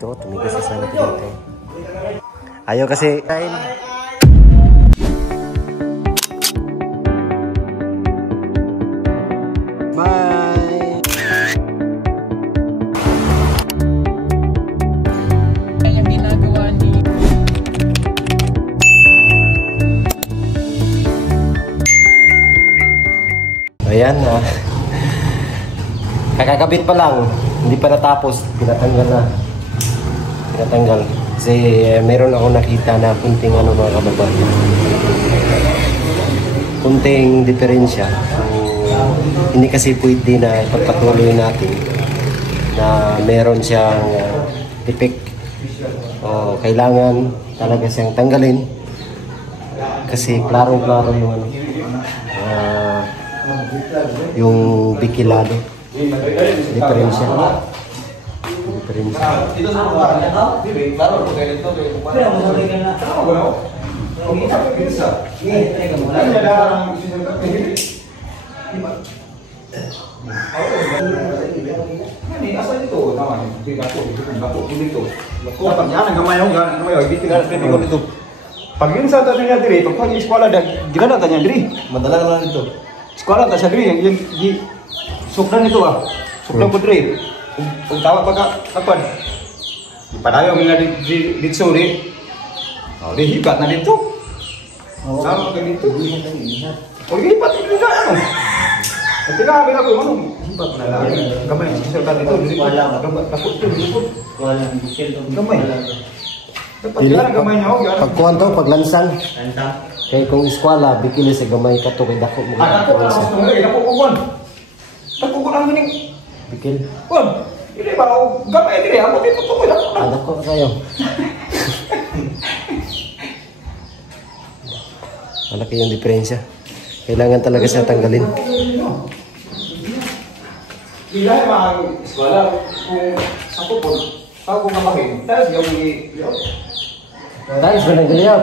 dito. Tumigil sa sana dito. Ayaw kasi kain. Bye! Yung ginagawa ni... Ayan kakakabit pa lang, hindi pa natapos, pinatanggal na. Pinatanggal. Kasi meron ako nakita na kunting ano mga kababayan. Kunting diferensya. Hindi kasi pwede na pagpatuloy natin na meron siyang defect. Kailangan talaga siyang tanggalin. Kasi klaro-klaro yung ano. Yung bikilado. Diferensya. Ito sa mga klaro po kayo ito. Pero mo sa tingin na. Kung ito bisa. Teka mo lang. Ini asal itu namanya. Tidak itu. Dapat jangan gamay yung gamay itu. Pag yun sa tatanya diri, pag yung sekolah dan gila tanya diri, madala naman ito. Sekolah tak sa diri yang di sukran itu sukran po diri. Kung tawag pagka kapan. Padayo mga di sore. Di hibat na dito. Sama ka dito. Hibat dito na ano. Tinabi na ko ano. Hibat na lang. Gamay sa ka dito diri. Takot dito. Gamay. Pagkuhan to, paglansang. Kaya kung eskwala, bikili sa gamay ka to, kay dako mo. Dako ko kuwan. Dako ko lang gining. Bikil. Kuwan. Ini ba gamay dire ako dito to dako. Dako kayo. Malaki yung diferensya. Kailangan talaga siya tanggalin. Bila mga eskwala kung ako po tao kung kapahin, tapos yung Tiles ba nang giliyap?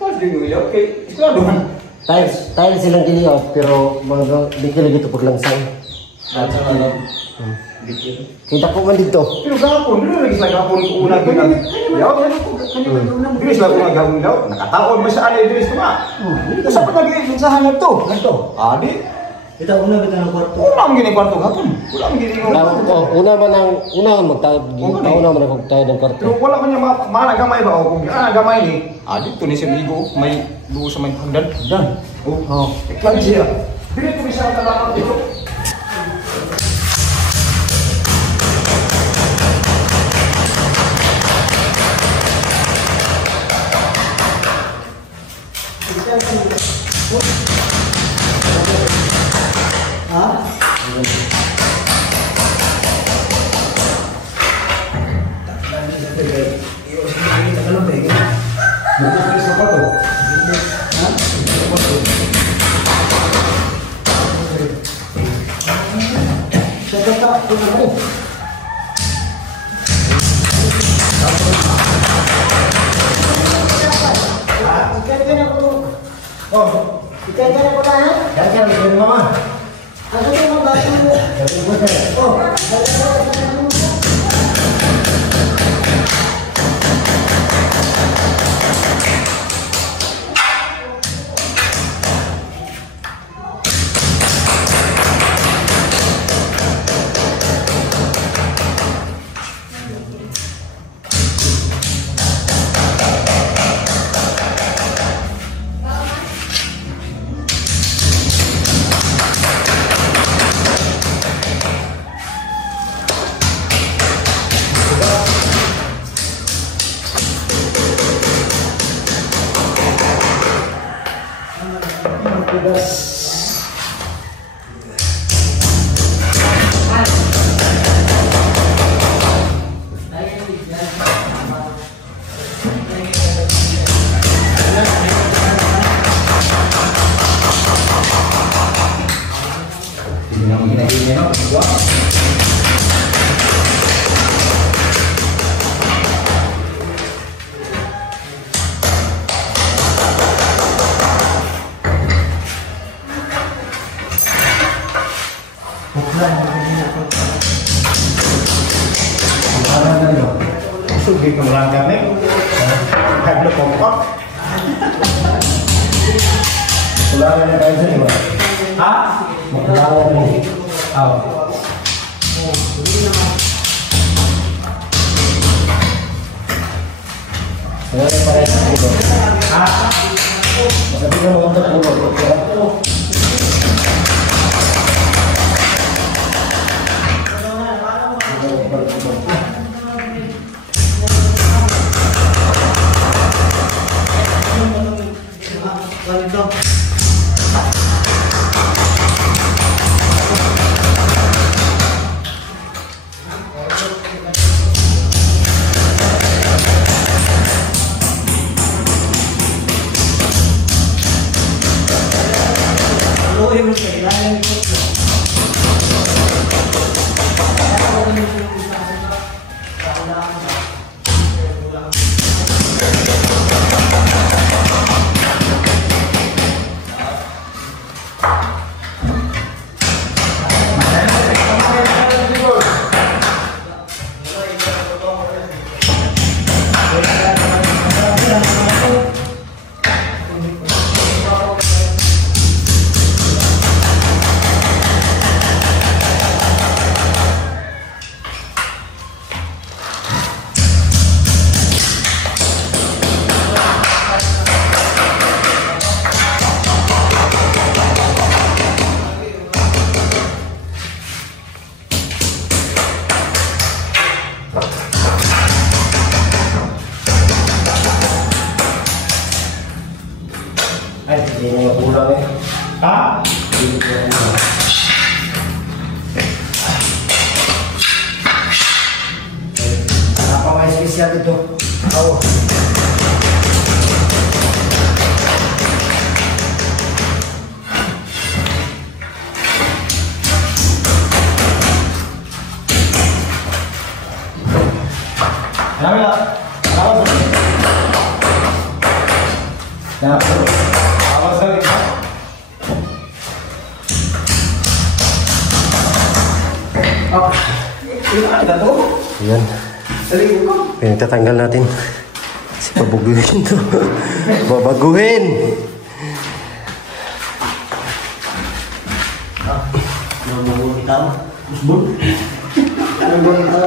tapos yung okay, eskwala doon. Tiles silang giliyap, pero mga bikil dito paglansang. Kita ko man dito. Pero gapon, dito lagi sa gapon ko una ko nang yaw. Dito sila ko nagawin daw, nakataon mo sa ano dito ma. Dito sa pagagi mensahan na to. Ganto. Di Kita una kita ng kwarto. ulang gini kwarto gapon. Ulang gini Una man magtawag ng kwarto. pero wala man niya mana gamay ba o kung gamay ni. Dito ni siya bigo may dugo sa may hagdan. Dan. Oh. Kan siya. Dito bisa ka dito. Hindi ko melanggar nih. Habis pokok. Pulang ada kain sini, Pak. Hah? Mau pulang nih. Oh. Ay, hindi na yung ulam eh. Ah? Hindi na yung ulam. Apa may spesial dito? Oo. Kenapa ya? Apa sih? Nah, Apa sih? Oh, ini ada tuh. yan. Sering ko. Pinagtatanggal natin. Kasi babaguhin to. Babaguhin! Mau kita. Bun. Ano ba ito?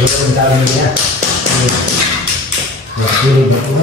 Yung dami niya. Makinig ako.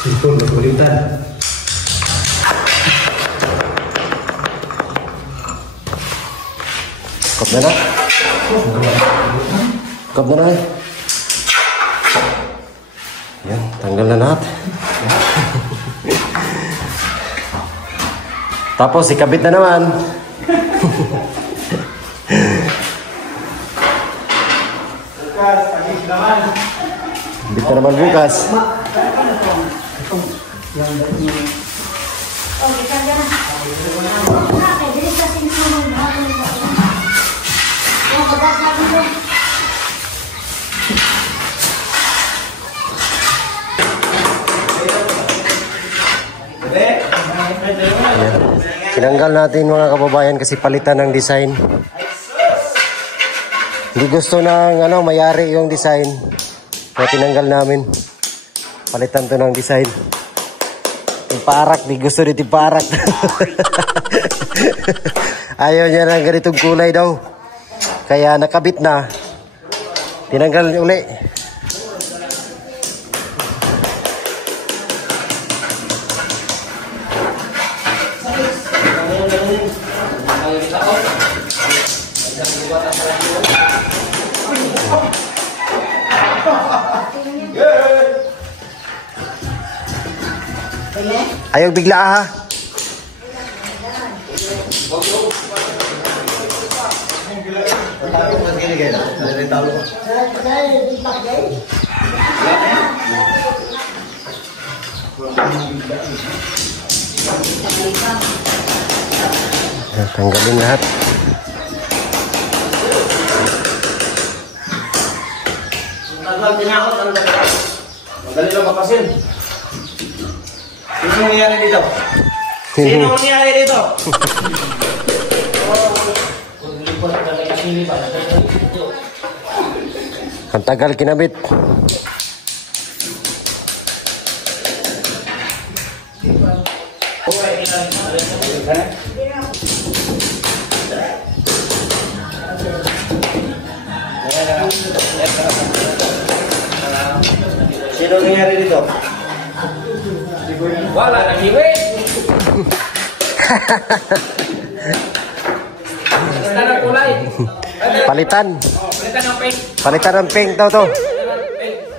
Sipon, berkulitan. Kop na na. Kop na na. Yan, tanggal na lahat. Tapos, ikabit na naman. Bukas, pagis naman. Ikabit na naman bukas. Ayan. Tinanggal natin mga kababayan kasi palitan ng design. Hindi gusto ng mayari yung design. Kaya tinanggal namin. Palitan to ng design. Timparak, di gusto ni timparak. Ayaw niya ng ganitong kulay daw. Kaya nakabit na. Tinanggal uli. Ayaw bigla ha. Tanggalin lahat. Madali lang makasin. Sino nangyari dito? Sino nangyari dito? Ang tagal kinabit. Sino nangyari dito? Wala nang hiwi. Basta na kulay. Palitan. Palitan ng paint. Palitan ng pink daw to.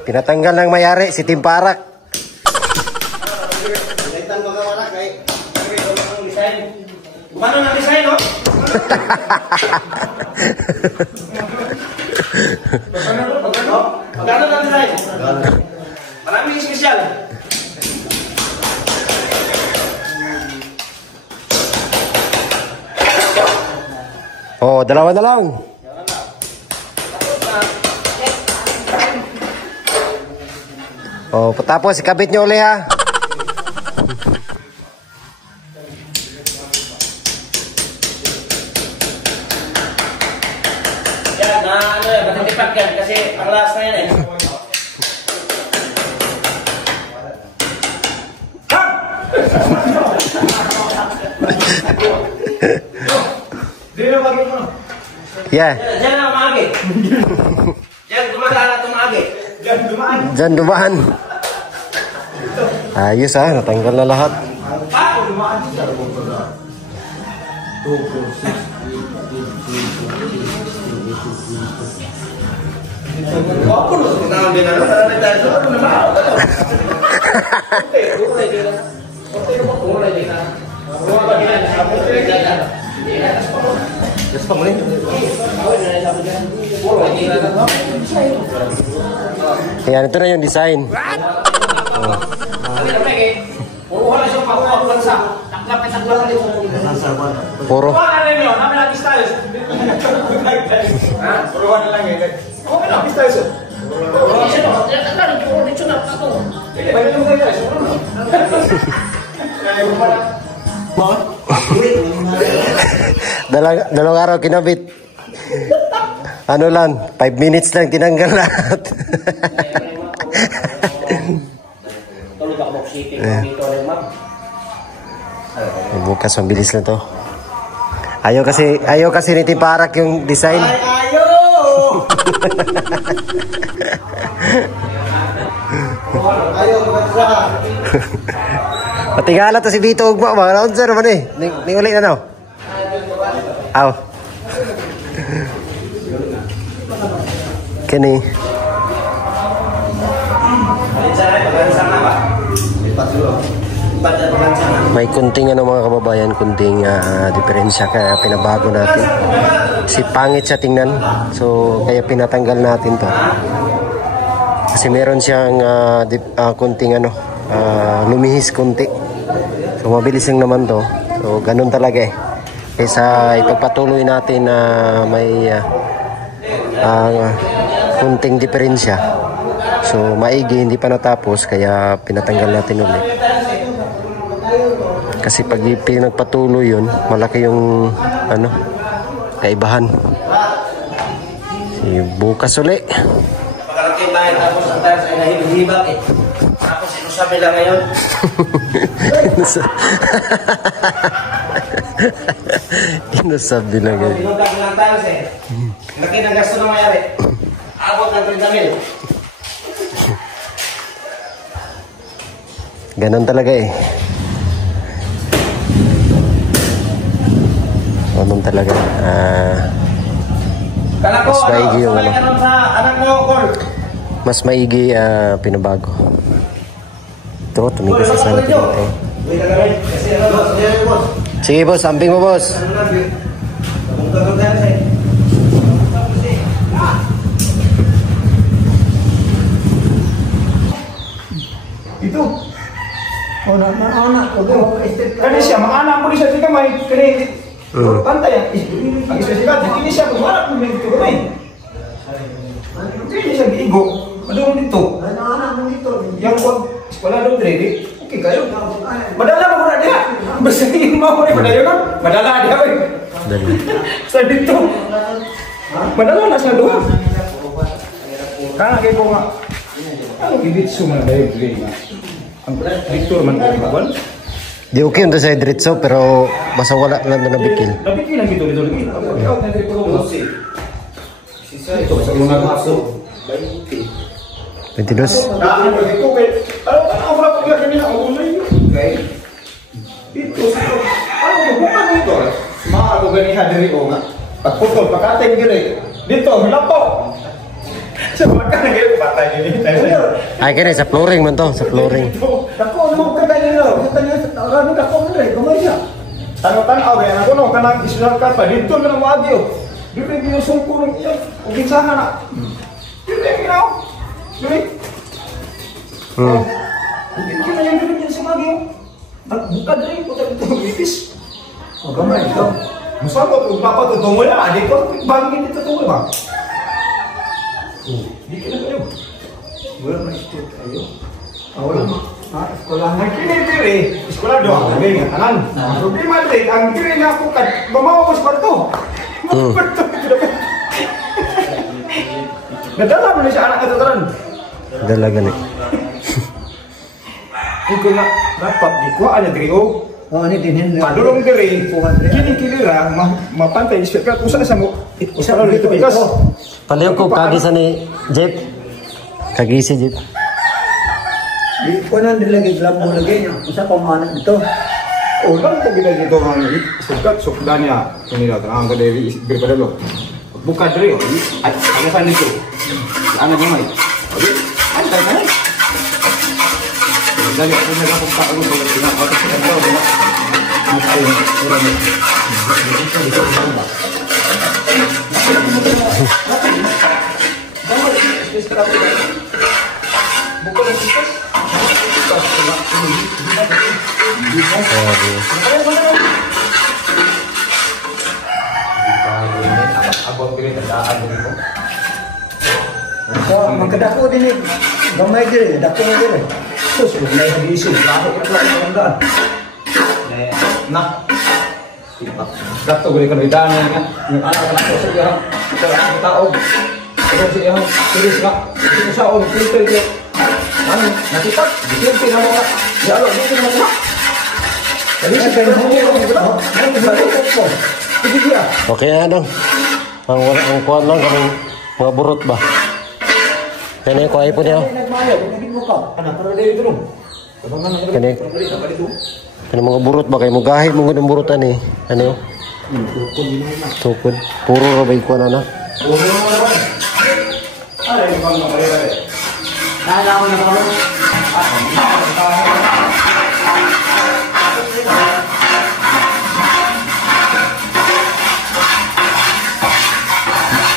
Pinatanggal ng mayari si Timparak. Palitan mo ka wala kay ang design. Kumano ng design, no? Magkano ng design? Maraming espesyal. Oh, dalawa na lang. Oh, tapos ikabit niyo uli ha. Yan, matitipak yan kasi panglas na yan eh. Dili na bagay mo. Yeah. Diyan na umagi. Diyan dumadaan at umagi. Diyan dumaan. Diyan dumaan. Ayos ha, natanggal na lahat. Ako dumaan. Ako no, tinawag din na para na tayo. Ano naman ako to? Kulay din na. Kulay din na. Yes, pamuli. Ayan, ito na yung design. Oh. Puro. Puruhan na lang eh. Okay lang, pistayos. Dalawang araw kinabit. Ano lang, 5 minutes lang tinanggal lahat. Bukas mabilis na to. Ayaw kasi ni Tiparak yung design. Ayaw! Ayaw, magkasa. Patingala to si Vito Ugma. Mga naunsa naman eh. Ning uli na no? Aw. Kini. May kunting ano mga kababayan, kunting diferensya kaya pinabago natin. Si pangit siya tingnan. So kaya pinatanggal natin to. Kasi meron siyang kunting ano, lumihis kunti. So mabilis lang naman to. So ganun talaga eh. Kaysa ipagpatuloy natin na may kunting diferensya. So maigi, hindi pa natapos kaya pinatanggal natin ulit. Kasi pag pinagpatuloy yun, malaki yung ano, kaibahan. Bukas ulit. Pagkalaki bahay tapos ang tayo ay nahibak eh. Tapos sinusabi lang ngayon. Inasabi lang ngayon. Pinundag lang tayo eh. Laki ng gasto na mayari. Abot ng 30,000. Ganon talaga eh. Ganon talaga. Mas maigi yung ano. Mas maigi pinabago. Ito, tumigas sa sana dito. Sige boss, amping mo boss. Ito. Anak ko daw. Kani siya, mga anak mo siya, di ka may kredit. Pantay ang isosikat. Hindi siya, kung anak mo dito kamay. Hindi siya giigo. Madung dito. Anak mo dito. Yang kung wala daw kredit, okay kayo. Madala mo na dia. Basta yung mo rin, madala yun. Madala dia. Sa dito. Madala na siya doon. Kaya kayo ko nga. Ang ibitso man na yung play nga. Ang Victor man kawan. Di okay yung sa diretso pero basta wala lang na nabikil. Nabikil lang ito dito. Ito sa mga kaso. 22. Daan mo dito kay. Ano wala pa kanina ang ulay. Okay. Dito sa. Ano bukan dito? Maago ganiha diri o nga. Pagputol pakateng gire. Dito lapo. Sa baka nagay patay ni. Ay kaya sa flooring man to, sa flooring. Ako mo ka tayo. Katanya sa tawag ako mo rin. Kumay siya. Tanaw-tanaw rin ako no kanang islar ka pa dito na lang wagi oh. Dito yung sungkurong iya. Ug kinsahan na. Dito yung ginaw. Dili. Dito na yung dito sa wagi oh. Buka diri ko dito ipis. O gamay ito. Masama ko papa to tungo na adik ko bangin dito tungo ba. Di ka na kayo. Wala na ito kayo. Wala mo. Sekolah Ang kini-kiri, sekolah doang, lagi nga, tanan. Problema din, ang kiri na ako, mamawa ko sa parto. Nadala mo na siya anak ito, tanan. Dalaga ni. Hindi ko na, dapat, di ko, ano, diri, oh. Oh, ini din. Padulong diri, kini-kilira, mapantay, kaya usa na sa mo, usa na dito, ikas. Palayo ko kagisa ni Jeep. Kagisi Jeep. Di ko na nilagay lambo lagi niya. Usa pa man dito. Oh, lang ko ginag dito ang sugat, sukda niya. Kanina, ang kadiri, berpadalo. Buka diri, ay, ano saan dito? Ano niya may? Okay, ay, tayo na. Dali, ako na lang kung paano ba yung pinakawatas sa kanto, di ba? Ay, urang mo. Dito, ba? So, magkadako din eh. Gamay din eh. Dako na din eh. Sus, huwag na yung isip. Bakit ito lang yung daan? Nak. Gato gue kan bidang nga. Yung anak ko sa iya. Sa taog. Sa iya. Tulis nga. Ito sa og filter ke. Ano, nakita? Filter na mo. Ya Allah, dito na mo. Dali sa kan mo. Ano ba ito? Sige dia. Okay na dong. Ang kuwan lang kaming mga burot ba? Kaya ko ay po niya. Nagmayo, naging mo ka. Anak, para dito dito. Kaya mga burot ba kayo? Magahi mo ng burutan eh. Ano yun? Tukod. Puro rabay ko na na.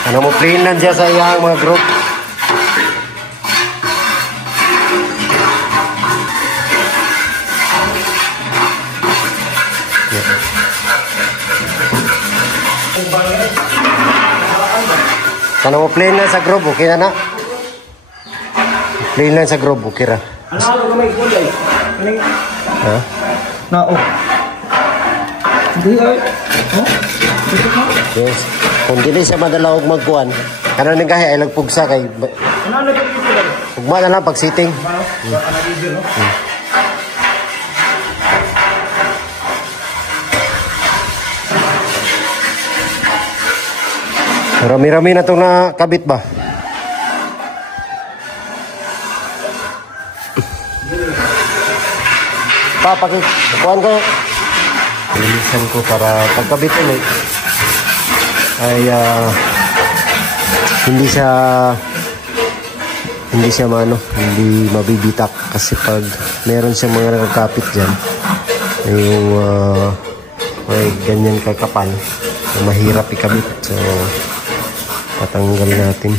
Ano mo plain lang siya sa iyang mga group. Ano mo plain lang sa group, okay na na? Plain lang sa group, okay ra. Ano gamay ko dai? Kaning Ha? nao. Hindi ay. Oh? Yes. Kung dili sa madala og magkuan, kanan ning gahi ay lagpugsa kay Ano na dito dai? ugma na lang pag sitting. Ano video no? Rami-rami na itong nakabit ba? Kuhaan ko. Linisan ko para pagkabit ulit ay hindi siya hindi mabibitak kasi pag meron siyang mga nakakapit dyan yung may ganyan kakapal mahirap ikabit, so patanggal natin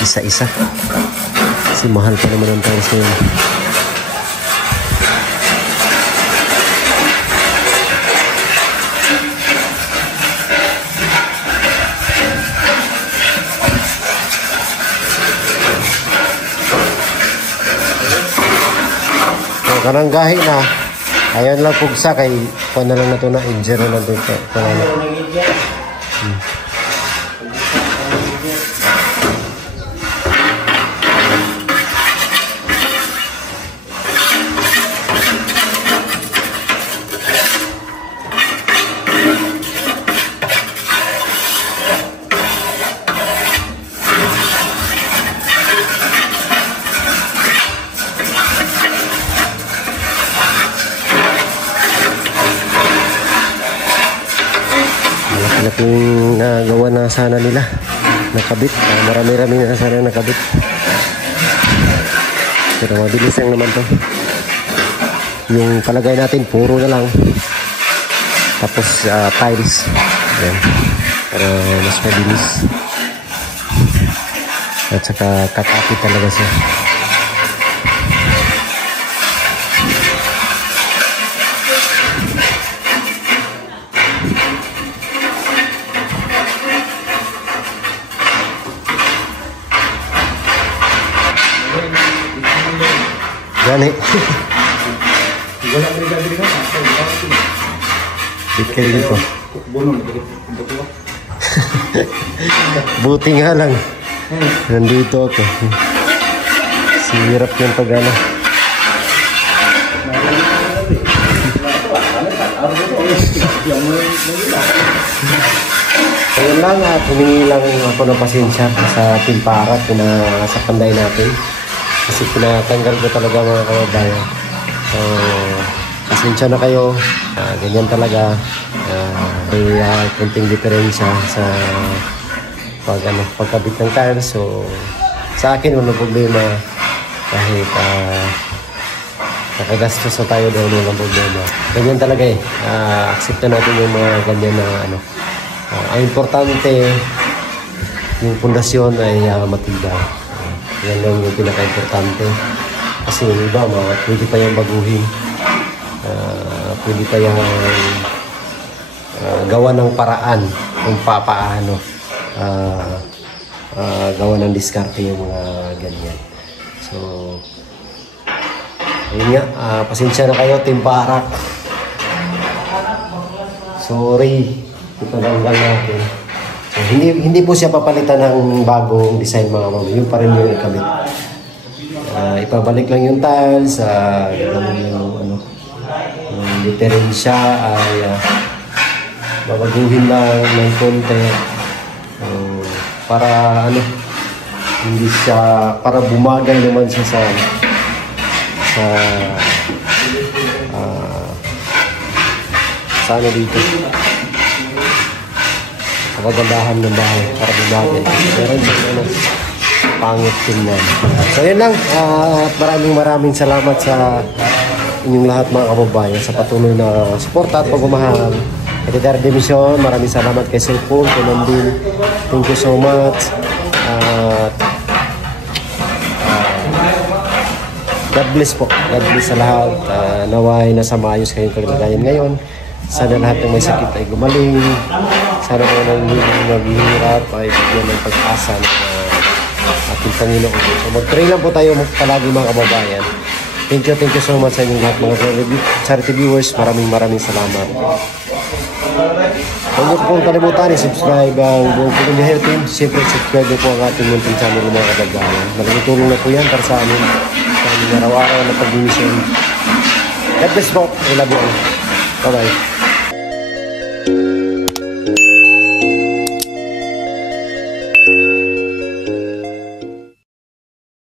isa-isa kasi mahal pa naman ang tiles na yun. So kanang gahi na ayaw lang pugsa kay kuha na lang na ito na injure na lang ito. Malaking nagawa na sana nila nakabit, marami-rami na sana nakabit pero mabilis lang naman to. Yung palagay natin puro na lang tapos tiles yan, para mas mabilis at saka kakapit talaga siya. Gani. Dikit dito. Buti nga lang. Nandito ako. Sirap yung pag-ano. Ayun lang at humingi lang ako ng pasensya sa timparat sa panday natin. Kasi pinatanggal ko talaga mga kababayan. So, pasensya na kayo. Ganyan talaga. May kunting diferensya sa pagkabit ng tiles. So, sa akin walang problema. Kahit nakagastos na tayo doon, walang problema. Ganyan talaga eh. Accept natin yung mga ganyan na ano. Ang importante, yung pundasyon ay matibay. Yan lang yung pinaka-importante. Kasi yung iba, pwede pa yung baguhin. Pwede pa yung gawa ng paraan kung paano gawa ng diskarte yung mga ganyan. So, ayun nga, pasensya na kayo, Team Parak. Sorry, ipaganggal natin. So, hindi po siya papalitan ng bagong design mga mami. Yung pa rin yung ikamit. Ipabalik lang yung tiles, yung diferensya ay babaguhin lang ng konti. Para hindi siya, para bumagal naman siya sa dito. Sa kagandahan ng bahay, para bumagal. Meron siya pangit tingnan. So yun lang, at maraming salamat sa inyong lahat mga kababayan sa patuloy na suporta at pagmamahal. Editor Division, maraming salamat kay Cellphone, kay Nandin. Thank you so much. God bless po. God bless sa lahat. Naway nasa maayos kayong kalagayan ngayon. Sana lahat ng may sakit ay gumaling. Sana kung naghihirap ay bigyan ng pag-asa ng ating Panginoon. So mag-pray lang po tayo palagi mga kababayan. Thank you so much sa inyong lahat mga charity viewers. Maraming salamat. Huwag niyo pong kalimutan i-subscribe ang buong Pilipinas Health Team. Siyempre, subscribe po ang ating munting channel mga kababayan. Malaking tulong na po yan para sa amin araw-araw na pag-mission. God bless po. I love you all. Bye-bye.